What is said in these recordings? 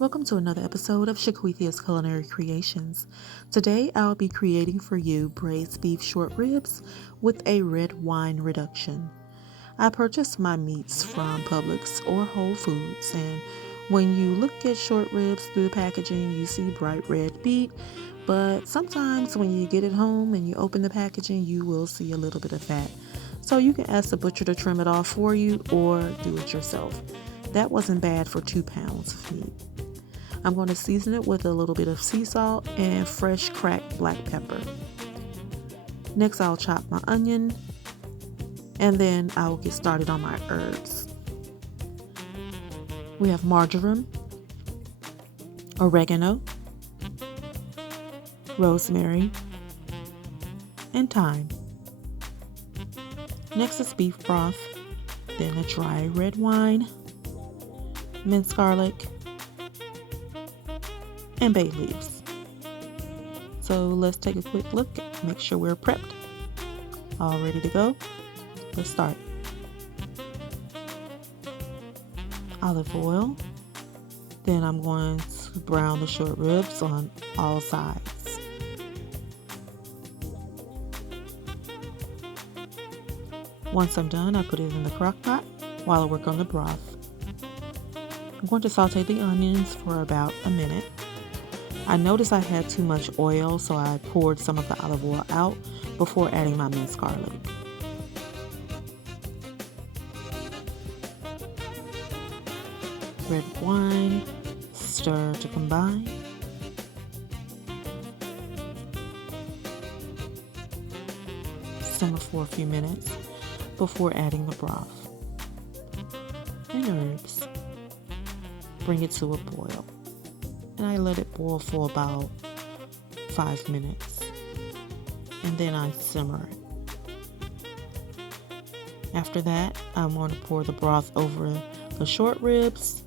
Welcome to another episode of Shaquithia's Culinary Creations. Today I'll be creating for you braised beef short ribs with a red wine reduction. I purchased my meats from Publix or Whole Foods, and when you look at short ribs through the packaging, you see bright red meat, but sometimes when you get it home and you open the packaging, you will see a little bit of fat. So you can ask the butcher to trim it off for you or do it yourself. That wasn't bad for 2 pounds of meat. I'm going to season it with a little bit of sea salt and fresh cracked black pepper. Next, I'll chop my onion, and then I will get started on my herbs. We have marjoram, oregano, rosemary, and thyme. Next is beef broth, then a dry red wine, minced garlic, and bay leaves. So let's take a quick look, make sure we're prepped. All ready to go? Let's start. Olive oil. Then I'm going to brown the short ribs on all sides. Once I'm done, I put it in the crock pot while I work on the broth. I'm going to saute the onions for about a minute. I noticed I had too much oil, so I poured some of the olive oil out before adding my minced garlic. Red wine, stir to combine. Simmer for a few minutes before adding the broth and herbs. Bring it to a boil. And I let it boil for about 5 minutes, and then I simmer it. After that, I'm going to pour the broth over the short ribs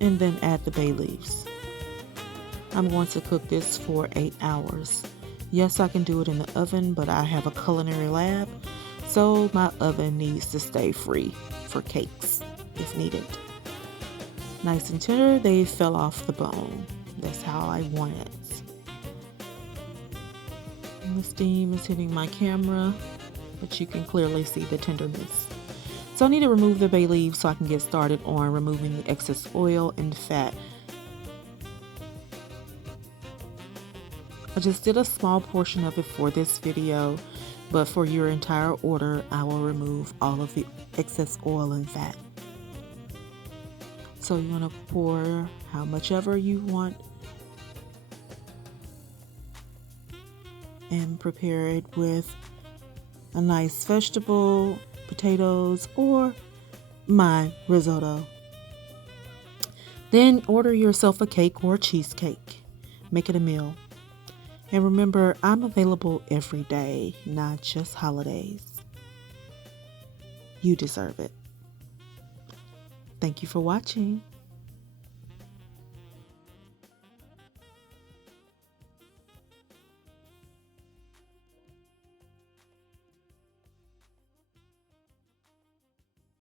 and then add the bay leaves. I'm going to cook this for 8 hours. Yes, I can do it in the oven, but I have a culinary lab, so my oven needs to stay free for cakes if needed. Nice and tender, they fell off the bone. That's how I want it. And the steam is hitting my camera, but you can clearly see the tenderness. So I need to remove the bay leaves so I can get started on removing the excess oil and fat. I just did a small portion of it for this video, but for your entire order, I will remove all of the excess oil and fat. So you want to pour how much ever you want and prepare it with a nice vegetable, potatoes, or my risotto. Then order yourself a cake or a cheesecake. Make it a meal. And remember, I'm available every day, not just holidays. You deserve it. Thank you for watching.